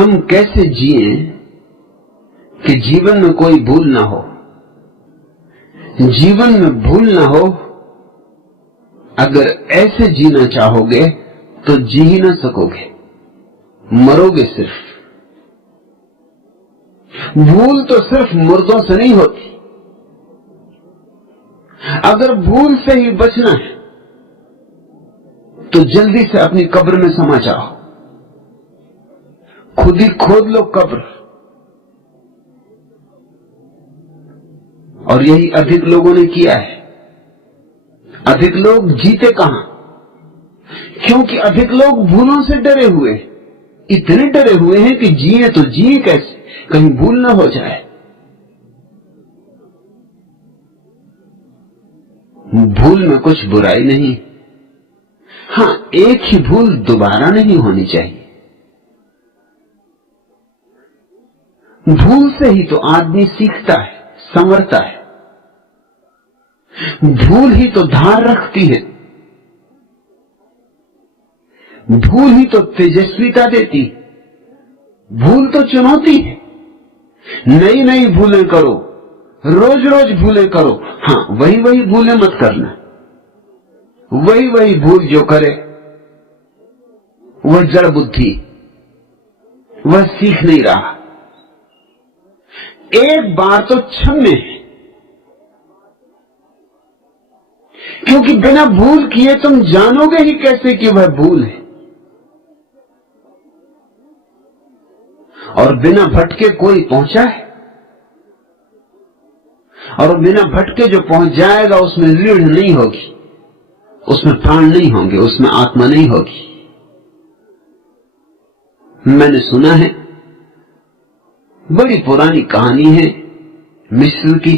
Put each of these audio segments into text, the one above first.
हम कैसे जिए कि जीवन में कोई भूल ना हो। जीवन में भूल ना हो, अगर ऐसे जीना चाहोगे तो जी ही ना सकोगे, मरोगे सिर्फ। भूल तो सिर्फ मुर्दों से नहीं होती। अगर भूल से ही बचना है तो जल्दी से अपनी कब्र में समा जाओ, खुद ही खोद लो कब्र। और यही अधिक लोगों ने किया है। अधिक लोग जीते कहां? क्योंकि अधिक लोग भूलों से डरे हुए, इतने डरे हुए हैं कि जिए तो जिए कैसे, कहीं भूल ना हो जाए। भूल में कुछ बुराई नहीं, हां एक ही भूल दोबारा नहीं होनी चाहिए। भूल से ही तो आदमी सीखता है, संवरता है। भूल ही तो धार रखती है, भूल ही तो तेजस्विता देती। भूल तो चुनौती है। नई नई भूलें करो, रोज रोज भूलें करो। हां वही वही भूलें मत करना। वही वही भूल जो करे वह जड़ बुद्धि, वह सीख नहीं रहा। एक बार तो क्षम्य है, क्योंकि बिना भूल किए तुम जानोगे ही कैसे कि वह भूल है। और बिना भटके कोई पहुंचा है, और बिना भटके जो पहुंच जाएगा उसमें रीढ़ नहीं होगी, उसमें प्राण नहीं होंगे, उसमें आत्मा नहीं होगी। मैंने सुना है, बड़ी पुरानी कहानी है मिस्र की,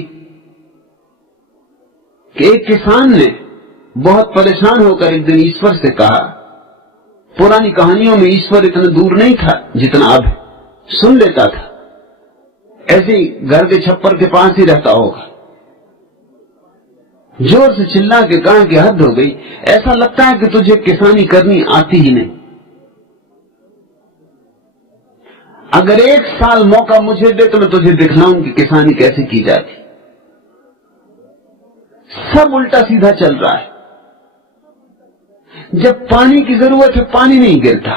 कि एक किसान ने बहुत परेशान होकर एक दिन ईश्वर से कहा। पुरानी कहानियों में ईश्वर इतना दूर नहीं था जितना अब है, सुन लेता था, ऐसे ही घर के छप्पर के पास ही रहता होगा। जोर से चिल्ला के कहा कि हद हो गई, ऐसा लगता है कि तुझे किसानी करनी आती ही नहीं। अगर एक साल मौका मुझे दे तो मैं तुझे दिखलाऊं कि किसानी कैसे की जाती। सब उल्टा सीधा चल रहा है। जब पानी की जरूरत है पानी नहीं गिरता,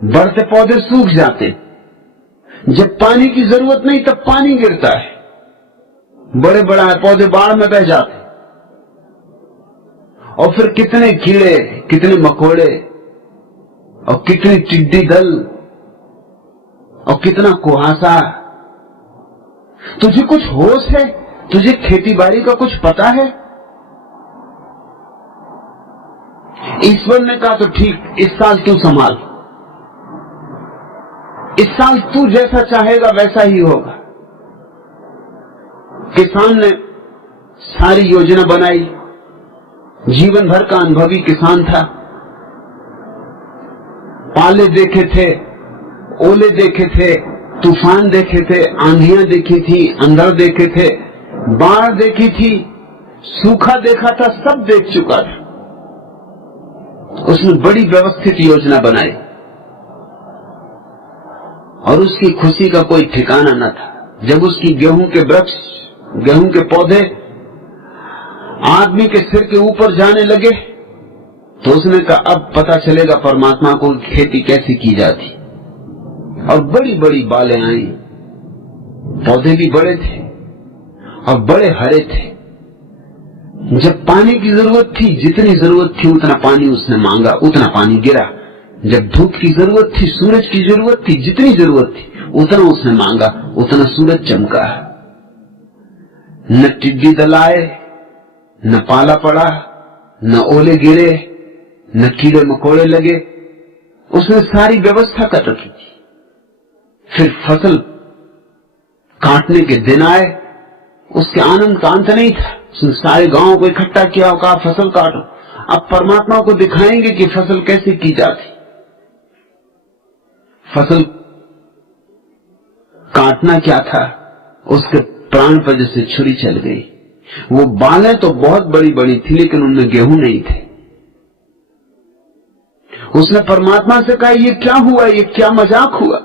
बढ़ते पौधे सूख जाते। जब पानी की जरूरत नहीं तब पानी गिरता है, बड़े बड़े पौधे बाढ़ में बह जाते। और फिर कितने कीड़े, कितने मकोड़े, और कितनी टिड्डी दल, और कितना कुहासा। तुझे कुछ होश है? तुझे खेती बाड़ी का कुछ पता है? ईश्वर ने कहा तो ठीक, इस साल तू संभाल, इस साल तू जैसा चाहेगा वैसा ही होगा। किसान ने सारी योजना बनाई, जीवन भर का अनुभवी किसान था। पाले देखे थे, ओले देखे थे, तूफान देखे थे, आंधियां देखी थी, अंधड़ देखे थे, बाढ़ देखी थी, सूखा देखा था, सब देख चुका था। उसने बड़ी व्यवस्थित योजना बनाई और उसकी खुशी का कोई ठिकाना न था। जब उसकी गेहूं के वृक्ष, गेहूं के पौधे आदमी के सिर के ऊपर जाने लगे तो उसने कहा अब पता चलेगा परमात्मा को खेती कैसी की जाती। और बड़ी बड़ी बालें आई, पौधे भी बड़े थे और बड़े हरे थे। जब पानी की जरूरत थी, जितनी जरूरत थी उतना पानी उसने मांगा, उतना पानी गिरा। जब धूप की जरूरत थी, सूरज की जरूरत थी, जितनी जरूरत थी उतना उसने मांगा, उतना सूरज चमका। न टिड्डी दल आए, न पाला पड़ा, न ओले गिरे, न कीड़े मकोड़े लगे। उसने सारी व्यवस्था कर रखी थी। फिर फसल काटने के दिन आए, उसके आनंद का अंत नहीं था। उसने सारे गांव को इकट्ठा किया और कहा फसल काटो, अब परमात्मा को दिखाएंगे कि फसल कैसे की जाती। फसल काटना क्या था, उसके प्राण पर जैसे छुरी चल गई। वो बालें तो बहुत बड़ी बड़ी थी लेकिन उनमें गेहूं नहीं थे। उसने परमात्मा से कहा ये क्या हुआ, ये क्या मजाक हुआ,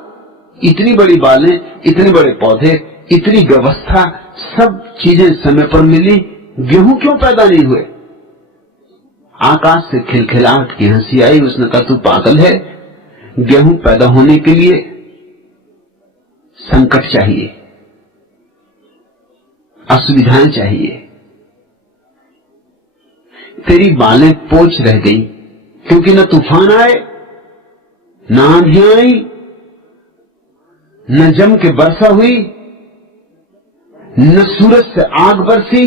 इतनी बड़ी बालें, इतने बड़े पौधे, इतनी व्यवस्था, सब चीजें समय पर मिली, गेहूं क्यों पैदा नहीं हुए? आकाश से खिलखिलाहट की हंसी आई। उसने कहा तू पागल है, गेहूं पैदा होने के लिए संकट चाहिए, असुविधाएं चाहिए। तेरी बालें पोच रह गई क्योंकि न तूफान आए, न आंधियां आई, न जम के वर्षा हुई, न सूरज से आग बरसी।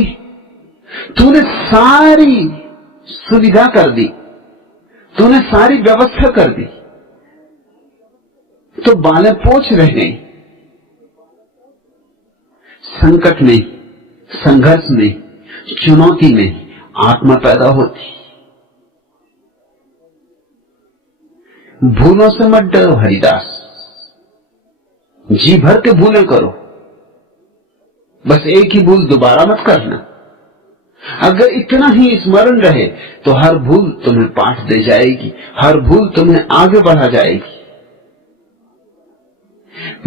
तूने सारी सुविधा कर दी, तूने सारी व्यवस्था कर दी, तो बालें पोच रह गई। संकट में, संघर्ष में, चुनौती में आत्मा पैदा होती। भूलों से मत डरो हरिदास, जी भर के भूलें करो, बस एक ही भूल दोबारा मत करना। अगर इतना ही स्मरण रहे तो हर भूल तुम्हें पाठ दे जाएगी, हर भूल तुम्हें आगे बढ़ा जाएगी।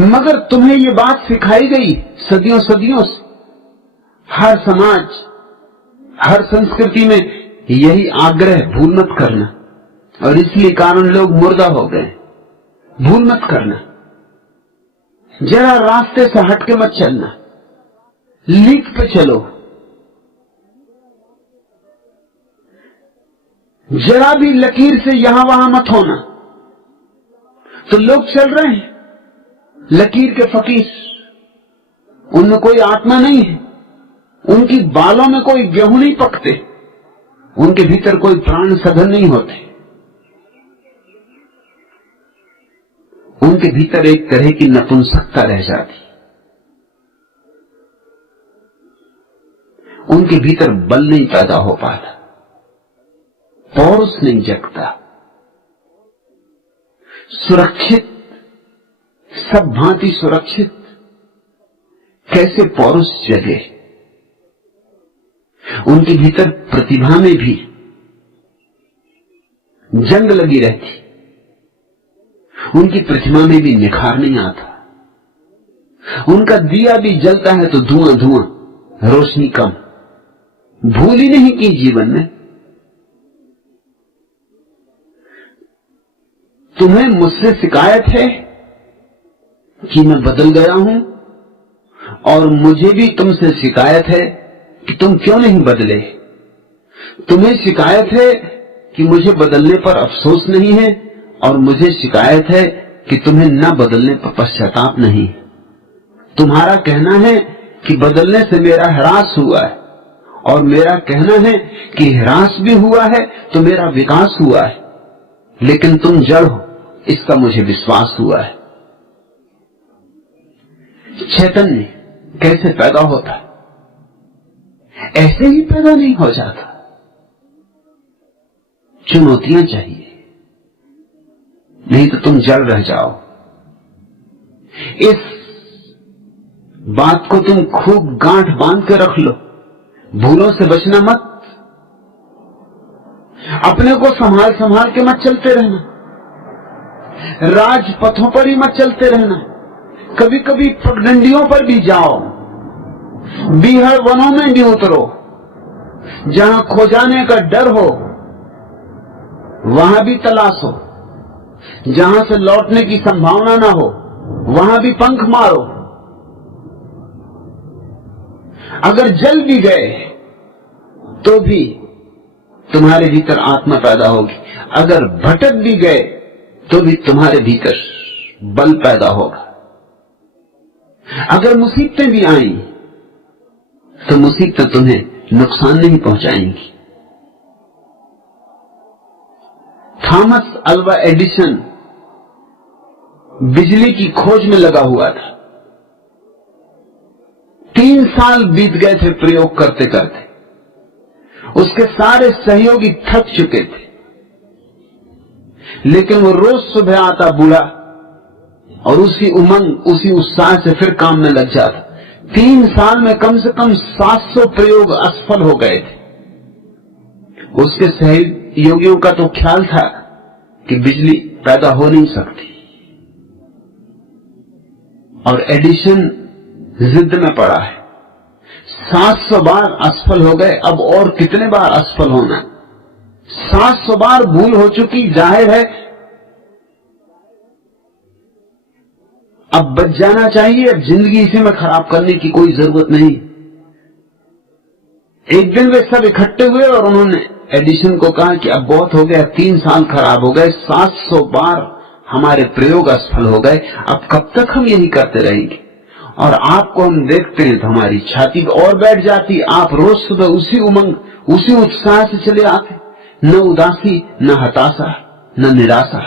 मगर तुम्हें ये बात सिखाई गई सदियों सदियों से, हर समाज, हर संस्कृति में यही आग्रह, भूल मत करना, और इसलिए कारण लोग मुर्दा हो गए। भूल मत करना, जरा रास्ते से हटके मत चलना, लीक पे चलो, जरा भी लकीर से यहां वहां मत होना। तो लोग चल रहे हैं लकीर के फकीर, उनमें कोई आत्मा नहीं है, उनकी बालों में कोई गेहूं नहीं पकते, उनके भीतर कोई प्राण सघन नहीं होते, उनके भीतर एक तरह की नपुंसकता रह जाती, उनके भीतर बल नहीं पैदा हो पाता, पौरुष नहीं जगता। सुरक्षित, सब भांति सुरक्षित, कैसे पौरुष जगे? उनके भीतर प्रतिभा में भी जंग लगी रहती, उनकी प्रतिभा में भी निखार नहीं आता। उनका दिया भी जलता है तो धुआं धुआं, रोशनी कम। भूल ही नहीं की जीवन में। तुम्हें मुझसे शिकायत है कि मैं बदल गया हूं, और मुझे भी तुमसे शिकायत है कि तुम क्यों नहीं बदले। तुम्हें शिकायत है कि मुझे बदलने पर अफसोस नहीं है, और मुझे शिकायत है कि तुम्हें न बदलने पर पश्चाताप नहीं। तुम्हारा कहना है कि बदलने से मेरा ह्रास हुआ है, और मेरा कहना है कि ह्रास भी हुआ है तो मेरा विकास हुआ है, लेकिन तुम जड़ हो इसका मुझे विश्वास हुआ है। चैतन्य कैसे पैदा होता है? ऐसे ही पैदा नहीं हो जाता, चुनौतियां चाहिए, नहीं तो तुम जड़ रह जाओ। इस बात को तुम खूब गांठ बांध के रख लो, भूलों से बचना मत, अपने को संभाल संभाल के मत चलते रहना, राजपथों पर ही मत चलते रहना, कभी कभी पगडंडियों पर भी जाओ, बीहड़ वनों में भी उतरो, जहां खो जाने का डर हो वहां भी तलाशो, जहां से लौटने की संभावना ना हो वहां भी पंख मारो। अगर जल भी गए तो भी तुम्हारे भीतर आत्मा पैदा होगी, अगर भटक भी गए तो भी तुम्हारे भीतर बल पैदा होगा। अगर मुसीबतें भी आई तो मुसीबतें तुम्हें नुकसान नहीं पहुंचाएंगी। थॉमस अल्वा एडिसन बिजली की खोज में लगा हुआ था। 3 साल बीत गए थे प्रयोग करते करते, उसके सारे सहयोगी थक चुके थे, लेकिन वो रोज सुबह आता बूढ़ा और उसी उमंग, उसी उत्साह से फिर काम में लग जाता। 3 साल में कम से कम 700 प्रयोग असफल हो गए थे। उसके सहयोगियों का तो ख्याल था कि बिजली पैदा हो नहीं सकती, और एडिशन जिद में पड़ा है। 700 बार असफल हो गए, अब और कितने बार असफल होना है? 700 बार भूल हो चुकी, जाहिर है अब बच जाना चाहिए, अब जिंदगी इसी में खराब करने की कोई जरूरत नहीं। एक दिन वे सब इकट्ठे हुए और उन्होंने एडिशन को कहा कि अब बहुत हो गया, 3 साल खराब हो गए, 700 बार हमारे प्रयोग असफल हो गए, अब कब तक हम यही करते रहेंगे? और आपको हम देखते हैं तो हमारी छाती और बैठ जाती। आप रोज सुबह उसी उमंग, उसी उत्साह से चले आते, न उदासी, न हताशा, न निराशा।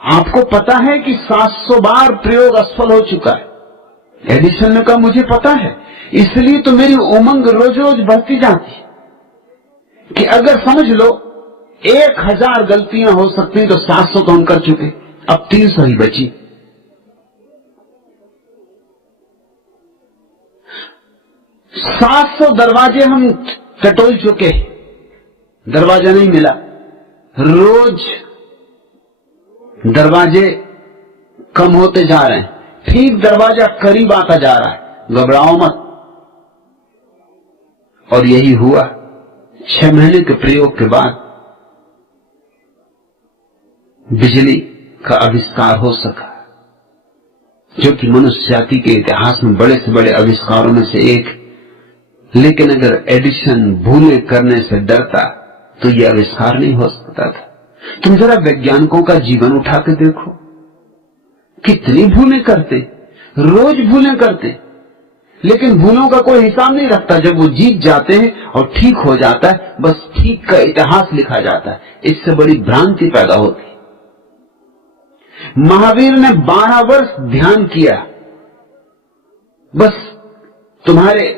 आपको पता है कि 700 बार प्रयोग असफल हो चुका है। एडिसन ने कहा मुझे पता है, इसलिए तो मेरी उमंग रोज रोज बढ़ती जाती कि अगर समझ लो 1000 गलतियां हो सकती तो 700 तो हम कर चुके, अब 300 ही बची। सात 700 दरवाजे हम टटोल चुके, दरवाजा नहीं मिला। रोज दरवाजे कम होते जा रहे हैं, ठीक दरवाजा करीब आता जा रहा है, घबराओ मत। और यही हुआ। 6 महीने के प्रयोग के बाद बिजली का आविष्कार हो सका, जो कि मनुष्य जाति के इतिहास में बड़े से बड़े आविष्कारों में से एक। लेकिन अगर एडिशन भूले करने से डरता तो यह आविष्कार नहीं हो सकता था। तुम जरा वैज्ञानिकों का जीवन उठा के देखो, कितनी भूलें करते, रोज भूलें करते, लेकिन भूलों का कोई हिसाब नहीं रखता। जब वो जीत जाते हैं और ठीक हो जाता है, बस ठीक का इतिहास लिखा जाता है। इससे बड़ी भ्रांति पैदा होती। महावीर ने 12 वर्ष ध्यान किया, बस तुम्हारे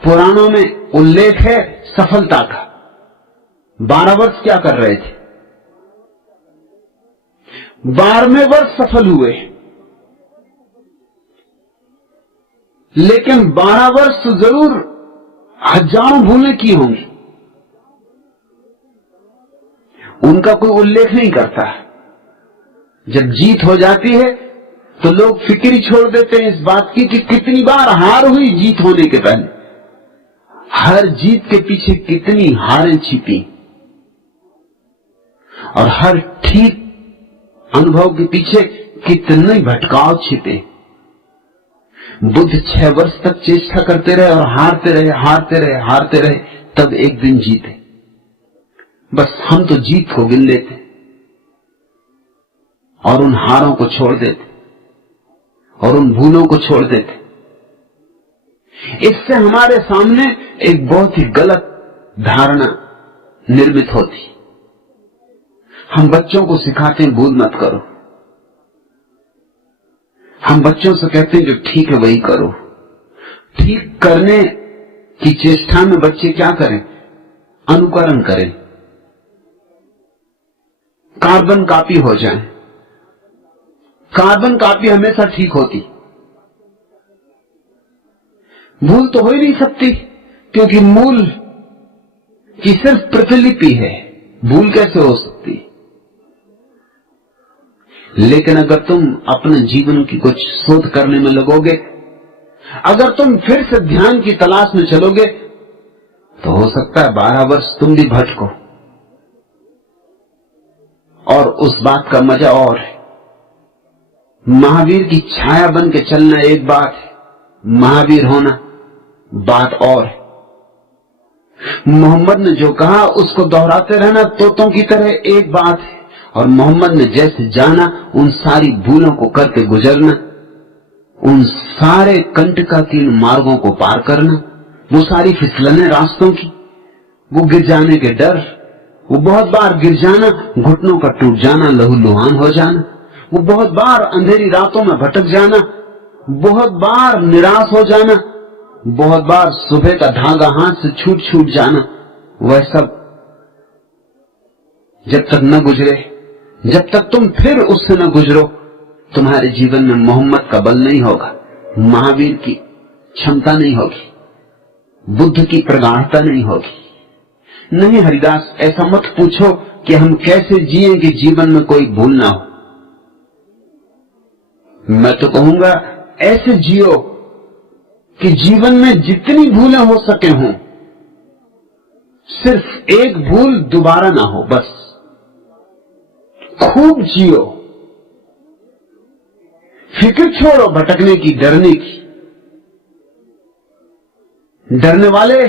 पुराणों में उल्लेख है सफलता का। 12 वर्ष क्या कर रहे थे? 12वें वर्ष सफल हुए, लेकिन 12 वर्ष तो जरूर हजारों भूलें की होंगी, उनका कोई उल्लेख नहीं करता। जब जीत हो जाती है तो लोग फिक्र ही छोड़ देते हैं इस बात की कि कितनी बार हार हुई जीत होने के पहले, हर जीत के पीछे कितनी हारें छिपी, और हर ठीक अनुभव के पीछे कितने भटकाव छिपे। बुद्ध 6 वर्ष तक चेष्टा करते रहे और हारते रहे, हारते रहे, हारते रहे, तब एक दिन जीते। बस हम तो जीत को गिन लेते और उन हारों को छोड़ देते और उन भूलों को छोड़ देते। इससे हमारे सामने एक बहुत ही गलत धारणा निर्मित होती। हम बच्चों को सिखाते हैं भूल मत करो, हम बच्चों से कहते हैं जो ठीक है वही करो। ठीक करने की चेष्टा में बच्चे क्या करें? अनुकरण करें, कार्बन कॉपी हो जाए। कार्बन कॉपी हमेशा ठीक होती, भूल तो हो ही नहीं सकती, क्योंकि मूल की सिर्फ प्रतिलिपि है, भूल कैसे हो सकती? लेकिन अगर तुम अपने जीवन की कुछ शोध करने में लगोगे, अगर तुम फिर से ध्यान की तलाश में चलोगे, तो हो सकता है 12 वर्ष तुम भी भटको। और उस बात का मजा और है, महावीर की छाया बन के चलना एक बात है, महावीर होना बात और है। मोहम्मद ने जो कहा उसको दोहराते रहना तोतों की तरह एक बात है, और मोहम्मद ने जैसे जाना उन सारी भूलों को करके गुजरना, उन सारे कंटकाकीर्ण मार्गों को पार करना, वो सारी फिसलने रास्तों की, वो गिर जाने के डर, वो बहुत बार गिर जाना, घुटनों का टूट जाना, लहूलुहान हो जाना, वो बहुत बार अंधेरी रातों में भटक जाना, बहुत बार निराश हो जाना, बहुत बार सुबह का धागा हाथ से छूट छूट जाना, वह सब जब तक न गुजरे, जब तक तुम फिर उससे न गुजरो, तुम्हारे जीवन में मोहम्मद का बल नहीं होगा, महावीर की क्षमता नहीं होगी, बुद्ध की प्रगाढ़ता नहीं होगी। नहीं हरिदास, ऐसा मत पूछो कि हम कैसे जिएं कि जीवन में कोई भूल ना हो। मैं तो कहूंगा ऐसे जियो कि जीवन में जितनी भूलें हो सके हों, सिर्फ एक भूल दोबारा ना हो। बस खूब जियो, फिक्र छोड़ो भटकने की, डरने की। डरने वाले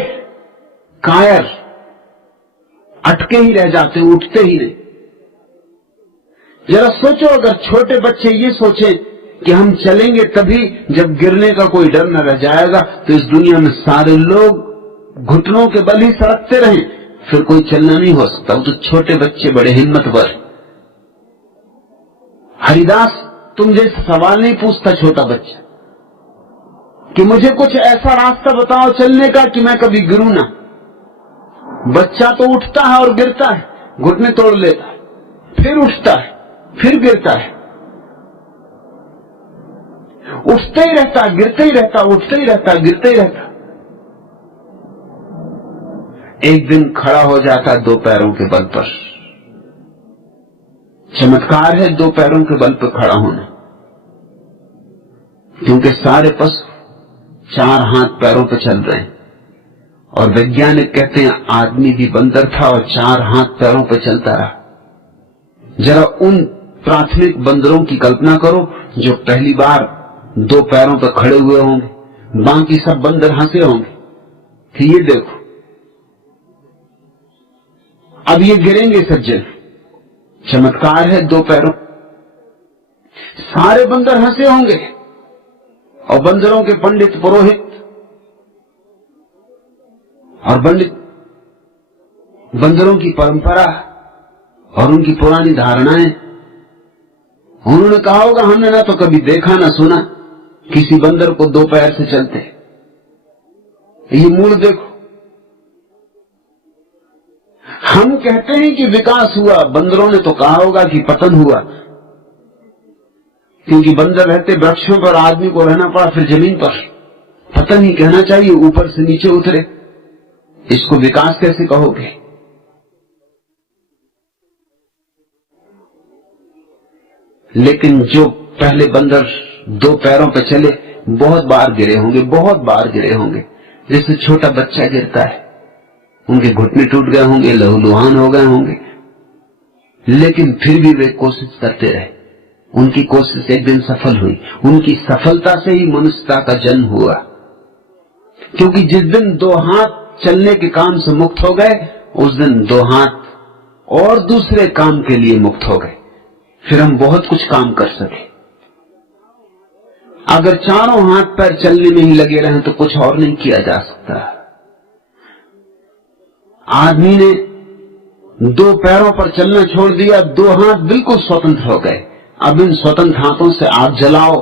कायर अटके ही रह जाते, उठते ही नहीं। जरा सोचो, अगर छोटे बच्चे ये सोचे कि हम चलेंगे तभी जब गिरने का कोई डर न रह जाएगा, तो इस दुनिया में सारे लोग घुटनों के बल ही सड़कते रहें, फिर कोई चलना नहीं हो सकता। वो तो छोटे बच्चे बड़े हिम्मतवर। हरिदास तुम जैसे सवाल नहीं पूछता छोटा बच्चा कि मुझे कुछ ऐसा रास्ता बताओ चलने का कि मैं कभी गिरूं ना। बच्चा तो उठता है और गिरता है, घुटने तोड़ लेता है, फिर उठता है, फिर गिरता है, उठते ही रहता, गिरते ही रहता, उठते ही रहता, गिरते ही रहता। एक दिन खड़ा हो जाता दो पैरों के बल पर। चमत्कार है दो पैरों के बल पर खड़ा होना, क्योंकि सारे पशु चार हाथ पैरों पर चल रहे हैं। और वैज्ञानिक कहते हैं आदमी भी बंदर था और चार हाथ पैरों पर चलता रहा। जरा उन प्राथमिक बंदरों की कल्पना करो जो पहली बार दो पैरों पर खड़े हुए होंगे, बाकी सब बंदर हंसे होंगे कि ये देखो अब ये गिरेंगे सज्जन। चमत्कार है दो पैरों। सारे बंदर हंसे होंगे और बंदरों के पंडित पुरोहित और बंदरों की परंपरा और उनकी पुरानी धारणाएं, उन्होंने कहा होगा हमने ना तो कभी देखा ना सुना किसी बंदर को दो पैर से चलते। ये मूल देखो, हम कहते हैं कि विकास हुआ, बंदरों ने तो कहा होगा कि पतन हुआ, क्योंकि बंदर रहते वृक्षों पर, आदमी को रहना पड़ा फिर जमीन पर। पतन ही कहना चाहिए, ऊपर से नीचे उतरे, इसको विकास कैसे कहोगे? लेकिन जो पहले बंदर दो पैरों पर चले बहुत बार गिरे होंगे, बहुत बार गिरे होंगे। जैसे छोटा बच्चा गिरता है, उनके घुटने टूट गए होंगे, लहूलुहान हो गए होंगे, लेकिन फिर भी वे कोशिश करते रहे। उनकी कोशिश एक दिन सफल हुई। उनकी सफलता से ही मनुष्यता का जन्म हुआ, क्योंकि जिस दिन दो हाथ चलने के काम से मुक्त हो गए, उस दिन दो हाथ और दूसरे काम के लिए मुक्त हो गए। फिर हम बहुत कुछ काम कर सके। अगर चारों हाथ पैर चलने में ही लगे रहें तो कुछ और नहीं किया जा सकता। आदमी ने दो पैरों पर चलना छोड़ दिया, दो हाथ बिल्कुल स्वतंत्र हो गए। अब इन स्वतंत्र हाथों से आग जलाओ,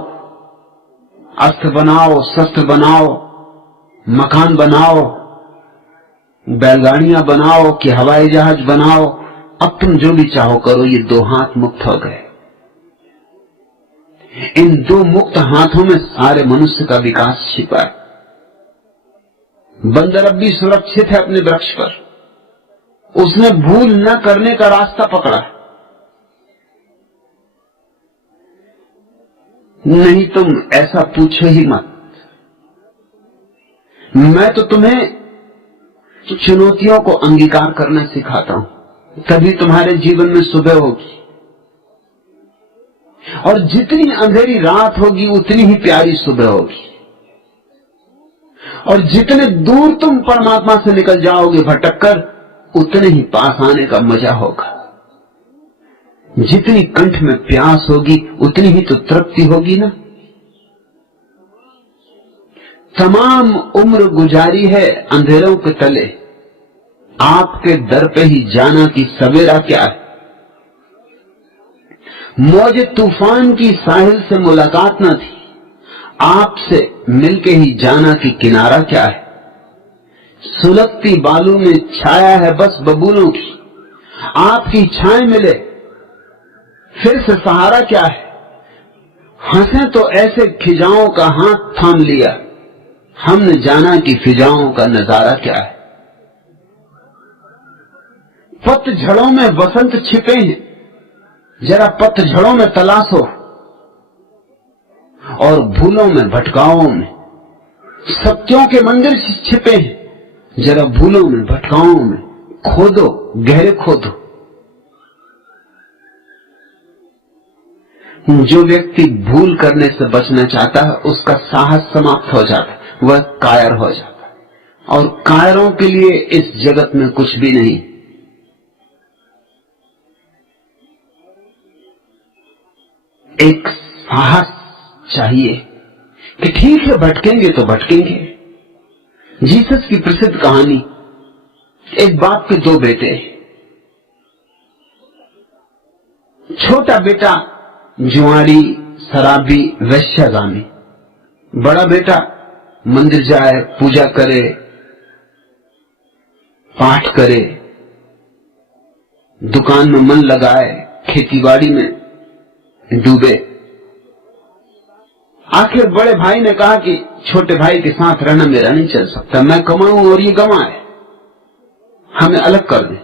अस्त्र बनाओ, शस्त्र बनाओ, मकान बनाओ, बैलगाड़ियां बनाओ कि हवाई जहाज बनाओ, अब तुम जो भी चाहो करो। ये दो हाथ मुक्त हो गए। इन दो मुक्त हाथों में सारे मनुष्य का विकास छिपा है। बंदर अब भी सुरक्षित है अपने वृक्ष पर, उसने भूल न करने का रास्ता पकड़ा। नहीं तुम ऐसा पूछो ही मत। मैं तो तुम्हें चुनौतियों को अंगीकार करना सिखाता हूं, तभी तुम्हारे जीवन में सुबह होगी। और जितनी अंधेरी रात होगी उतनी ही प्यारी सुबह होगी। और जितने दूर तुम परमात्मा से निकल जाओगे भटककर, उतने ही पास आने का मजा होगा। जितनी कंठ में प्यास होगी उतनी ही तो तृप्ति होगी ना। तमाम उम्र गुजारी है अंधेरों के तले, आपके दर पे ही जाना कि सवेरा क्या है। मौजे तूफान की साहिल से मुलाकात न थी, आपसे मिलके ही जाना कि किनारा क्या है। सुलगती बालू में छाया है बस बबूलों की, आपकी छाए मिले फिर से सहारा क्या है। हंसे तो ऐसे खिजाओं का हाथ थाम लिया, हमने जाना कि फिजाओं का नजारा क्या है। पतझड़ों में वसंत छिपे हैं, जरा पतझड़ों में तलाशो, और भूलों में भटकाओं में सत्यों के मंदिर छिपे हैं, जरा भूलों में भटकाओं में खोदो, गहरे खोदो। जो व्यक्ति भूल करने से बचना चाहता है उसका साहस समाप्त हो जाता है, वह कायर हो जाता है, और कायरों के लिए इस जगत में कुछ भी नहीं। एक साहस चाहिए कि ठीक है भटकेंगे तो भटकेंगे। जीसस की प्रसिद्ध कहानी, एक बाप के दो बेटे, छोटा बेटा जुआरी, शराबी, वैश्यगामी, बड़ा बेटा मंदिर जाए, पूजा करे, पाठ करे, दुकान में मन लगाए, खेतीबाड़ी में डूबे। आखिर बड़े भाई ने कहा कि छोटे भाई के साथ रहना मेरा नहीं चल सकता, मैं कमाऊं और ये गंवाए, हमें अलग कर दे।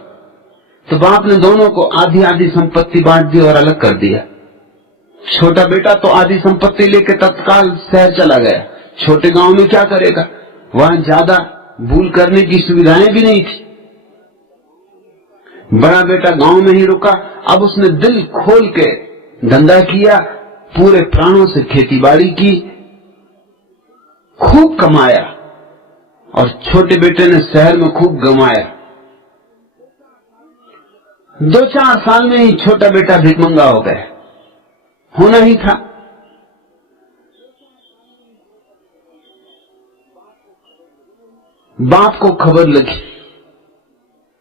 तो बाप ने दोनों को आधी आधी संपत्ति बांट दी और अलग कर दिया। छोटा बेटा तो आधी संपत्ति लेके तत्काल शहर चला गया। छोटे गांव में क्या करेगा, वहां ज्यादा भूल करने की सुविधाएं भी नहीं थी। बड़ा बेटा गांव में ही रुका। अब उसने दिल खोल के धंधा किया, पूरे प्राणों से खेतीबाड़ी की, खूब कमाया, और छोटे बेटे ने शहर में खूब गंवाया। 2-4 साल में ही छोटा बेटा भिखमंगा हो गया, होना ही था। बाप को खबर लगी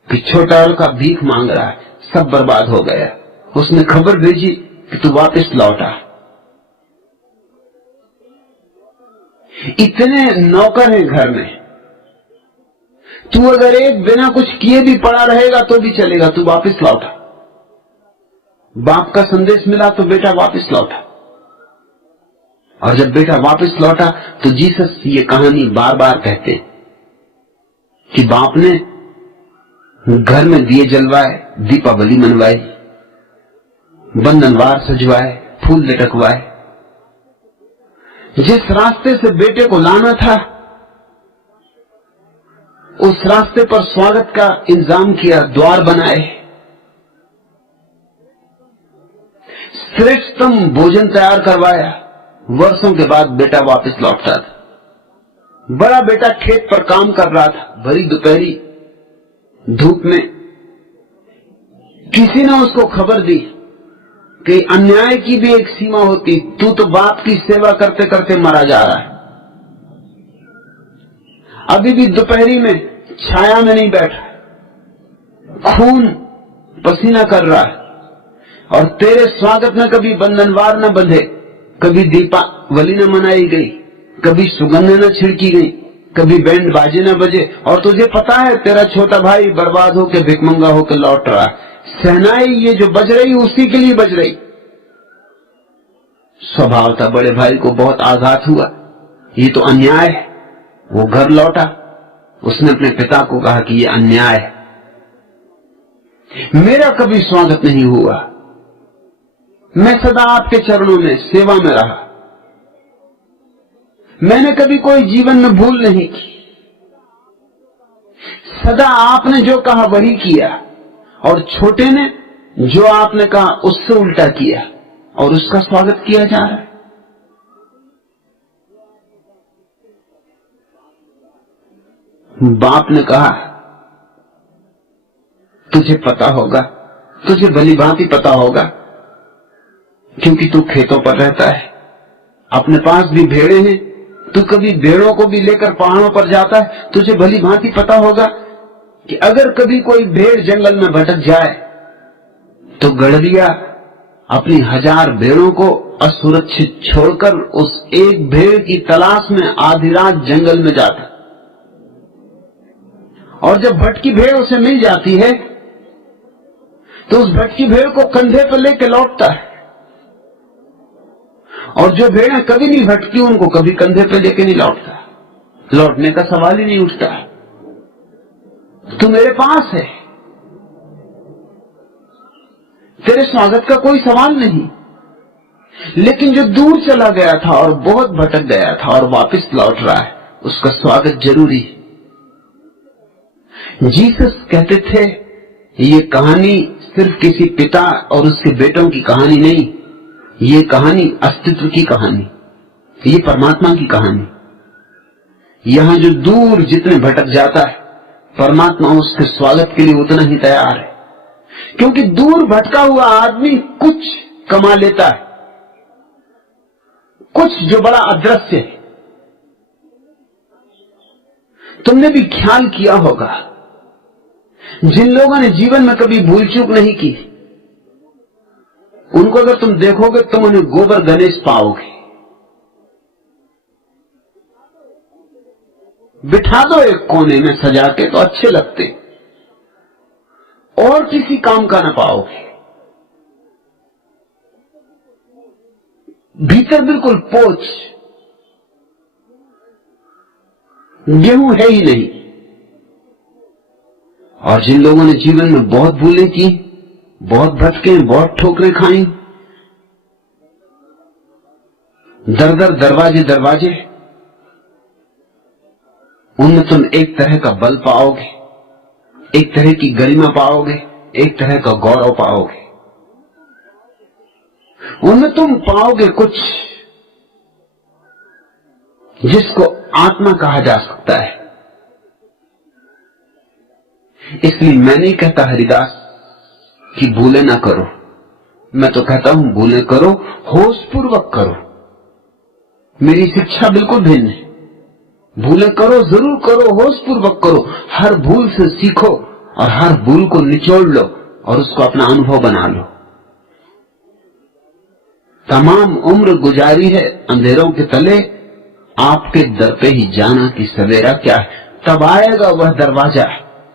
कि छोटा लड़का भीख मांग रहा है, सब बर्बाद हो गया। उसने खबर भेजी कि तू वापस लौटा। इतने नौकर हैं घर में, तू अगर एक बिना कुछ किए भी पड़ा रहेगा तो भी चलेगा, तू वापस लौटा। बाप का संदेश मिला तो बेटा वापस लौटा। और जब बेटा वापस लौटा तो जीसस ये कहानी बार बार कहते कि बाप ने घर में दिए जलवाए, दीपावली मनवाई, बंधनवार सजवाए, फूल लटकवाए। जिस रास्ते से बेटे को लाना था उस रास्ते पर स्वागत का इंतजाम किया, द्वार बनाए, श्रेष्ठतम भोजन तैयार करवाया। वर्षों के बाद बेटा वापस लौटता था। बड़ा बेटा खेत पर काम कर रहा था, भरी दोपहरी धूप में। किसी ने उसको खबर दी कि अन्याय की भी एक सीमा होती, तू तो बाप की सेवा करते करते मरा जा रहा है, अभी भी दोपहरी में छाया में नहीं बैठा, खून पसीना कर रहा है, और तेरे स्वागत में कभी बंधनवार न बंधे, कभी दीपावली न मनाई गई, कभी सुगंध न छिड़की गई, कभी बैंड बाजे न बजे, और तुझे पता है तेरा छोटा भाई बर्बाद होके भिखमंगा होके लौट रहा है। सहनाई ये जो बज रही उसी के लिए बज रही। स्वभाव था बड़े भाई को बहुत आघात हुआ, ये तो अन्याय है। वो घर लौटा, उसने अपने पिता को कहा कि ये अन्याय है, मेरा कभी स्वागत नहीं हुआ, मैं सदा आपके चरणों में सेवा में रहा, मैंने कभी कोई जीवन में भूल नहीं की, सदा आपने जो कहा वही किया, और छोटे ने जो आपने कहा उससे उल्टा किया, और उसका स्वागत किया जा रहा है। बाप ने कहा तुझे पता होगा, तुझे भली भांति पता होगा, क्योंकि तू खेतों पर रहता है, अपने पास भी भेड़े हैं, तू कभी भेड़ों को भी लेकर पहाड़ों पर जाता है, तुझे भली भांति पता होगा कि अगर कभी कोई भेड़ जंगल में भटक जाए तो गड़रिया अपनी 1000 भेड़ों को असुरक्षित छोड़कर उस एक भेड़ की तलाश में आधी रात जंगल में जाता, और जब भटकी भेड़ उसे मिल जाती है तो उस भटकी भेड़ को कंधे पर लेकर लौटता है, और जो भेड़ें कभी नहीं भटकी उनको कभी कंधे पर लेके नहीं लौटता, लौटने का सवाल ही नहीं उठता। तू मेरे पास है, तेरे स्वागत का कोई सवाल नहीं। लेकिन जो दूर चला गया था और बहुत भटक गया था और वापस लौट रहा है, उसका स्वागत जरूरी है। जीसस कहते थे, ये कहानी सिर्फ किसी पिता और उसके बेटों की कहानी नहीं, ये कहानी अस्तित्व की कहानी, ये परमात्मा की कहानी। यहां जो दूर जितने भटक जाता है, परमात्मा उसके स्वागत के लिए उतना ही तैयार है। क्योंकि दूर भटका हुआ आदमी कुछ कमा लेता है, कुछ जो बड़ा अदृश्य है। तुमने भी ख्याल किया होगा, जिन लोगों ने जीवन में कभी भूल चूक नहीं की, उनको अगर तुम देखोगे तुम उन्हें गोबर गणेश पाओगे। बिठा दो एक कोने में सजा के तो अच्छे लगते, और किसी काम का न पाओगे। भीतर बिल्कुल पोच, गेहूं है ही नहीं। और जिन लोगों ने जीवन में बहुत भूलें की, बहुत भटके, बहुत ठोकरें खाई, दर दर दरवाजे दरवाजे, उनमें तुम एक तरह का बल पाओगे, एक तरह की गरिमा पाओगे, एक तरह का गौरव पाओगे। उनमें तुम पाओगे कुछ जिसको आत्मा कहा जा सकता है। इसलिए मैं नहीं कहता हरिदास कि भूले ना करो, मैं तो कहता हूं भूले करो, होश पूर्वक करो। मेरी शिक्षा बिल्कुल भिन्न है। भूले करो, जरूर करो, होश पूर्वक करो। हर भूल से सीखो और हर भूल को निचोड़ लो और उसको अपना अनुभव बना लो। तमाम उम्र गुजारी है अंधेरों के तले, आपके दर पे ही जाना कि सवेरा क्या है। तब आएगा वह दरवाजा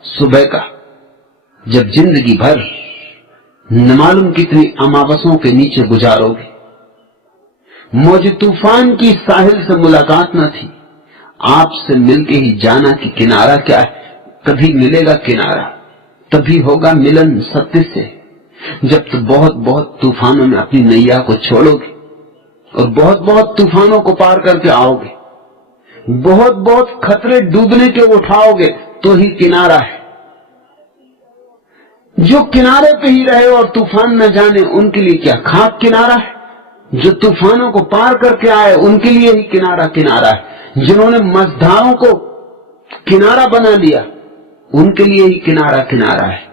सुबह का, जब जिंदगी भर न मालूम कितनी अमावसों के नीचे गुजारोगे। मौज तूफान की साहिल से मुलाकात न थी, आपसे मिलके ही जाना कि किनारा क्या है। कभी मिलेगा किनारा, तभी होगा मिलन सत्य से, जब तो बहुत बहुत तूफानों में अपनी नैया को छोड़ोगे और बहुत बहुत तूफानों को पार करके आओगे। बहुत बहुत खतरे डूबने के उठाओगे तो ही किनारा है। जो किनारे पे ही रहे और तूफान न जाने, उनके लिए क्या खाक किनारा है। जो तूफानों को पार करके आए, उनके लिए ही किनारा किनारा है। जिन्होंने मझधारों को किनारा बना लिया, उनके लिए ही किनारा किनारा है।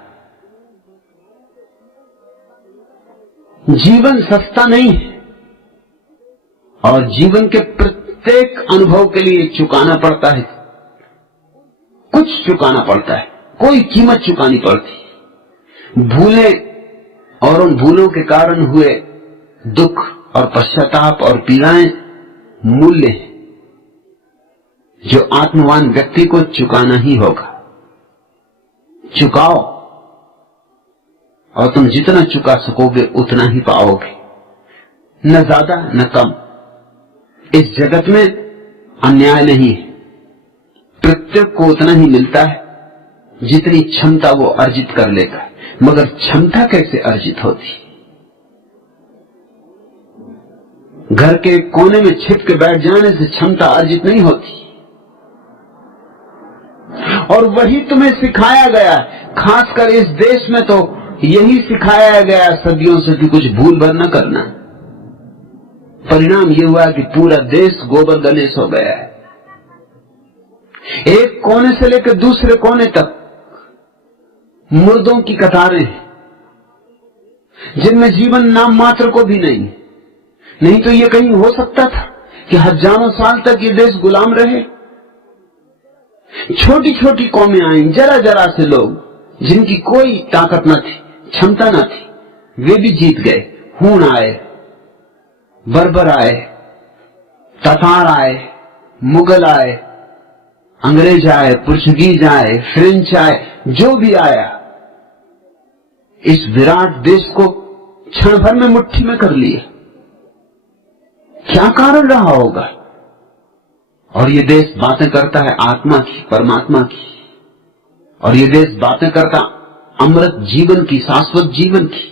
जीवन सस्ता नहीं है और जीवन के प्रत्येक अनुभव के लिए चुकाना पड़ता है, कुछ चुकाना पड़ता है, कोई कीमत चुकानी पड़ती। भूलें और उन भूलों के कारण हुए दुख और पश्चाताप और पीड़ाएं मूल्य हैं जो आत्मवान व्यक्ति को चुकाना ही होगा। चुकाओ और तुम जितना चुका सकोगे उतना ही पाओगे, न ज्यादा न कम। इस जगत में अन्याय नहीं है, प्रत्येक को उतना ही मिलता है जितनी क्षमता वो अर्जित कर लेगा। मगर क्षमता कैसे अर्जित होती? घर के कोने में छिप के बैठ जाने से क्षमता अर्जित नहीं होती। और वही तुम्हें सिखाया गया, खासकर इस देश में तो यही सिखाया गया सदियों से कि कुछ भूल भर न करना। परिणाम ये हुआ कि पूरा देश गोबर गणेश हो गया है। एक कोने से लेकर दूसरे कोने तक मुर्दों की कतारें हैं, जिनमें जीवन नाम मात्र को भी नहीं तो ये कहीं हो सकता था कि हजारों साल तक ये देश गुलाम रहे। छोटी छोटी कौमें आई, जरा जरा से लोग जिनकी कोई ताकत न थी, क्षमता न थी, वे भी जीत गए। हूण आए, बर्बर आए, ततार आए, मुगल आए, अंग्रेज आए, पुर्तगीज आए, फ्रेंच आए, जो भी आया, इस विराट देश को क्षण भर में मुट्ठी में कर लिया। क्या कारण रहा होगा? और ये देश बातें करता है आत्मा की, परमात्मा की, और ये देश बातें करता अमृत जीवन की, शाश्वत जीवन की।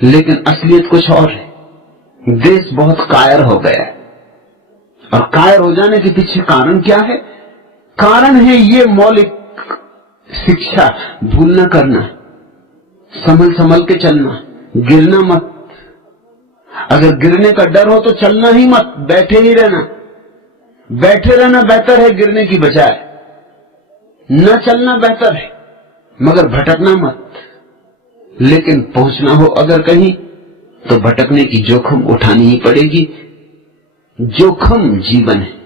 लेकिन असलियत कुछ और है। देश बहुत कायर हो गया है, और कायर हो जाने के पीछे कारण क्या है? कारण है ये मौलिक शिक्षा, भूल न करना, संभल संभल के चलना, गिरना मत। अगर गिरने का डर हो तो चलना ही मत, बैठे ही रहना। बैठे रहना बेहतर है गिरने की बजाय, न चलना बेहतर है, मगर भटकना मत। लेकिन पहुंचना हो अगर कहीं तो भटकने की जोखिम उठानी ही पड़ेगी। जोखिम जीवन है।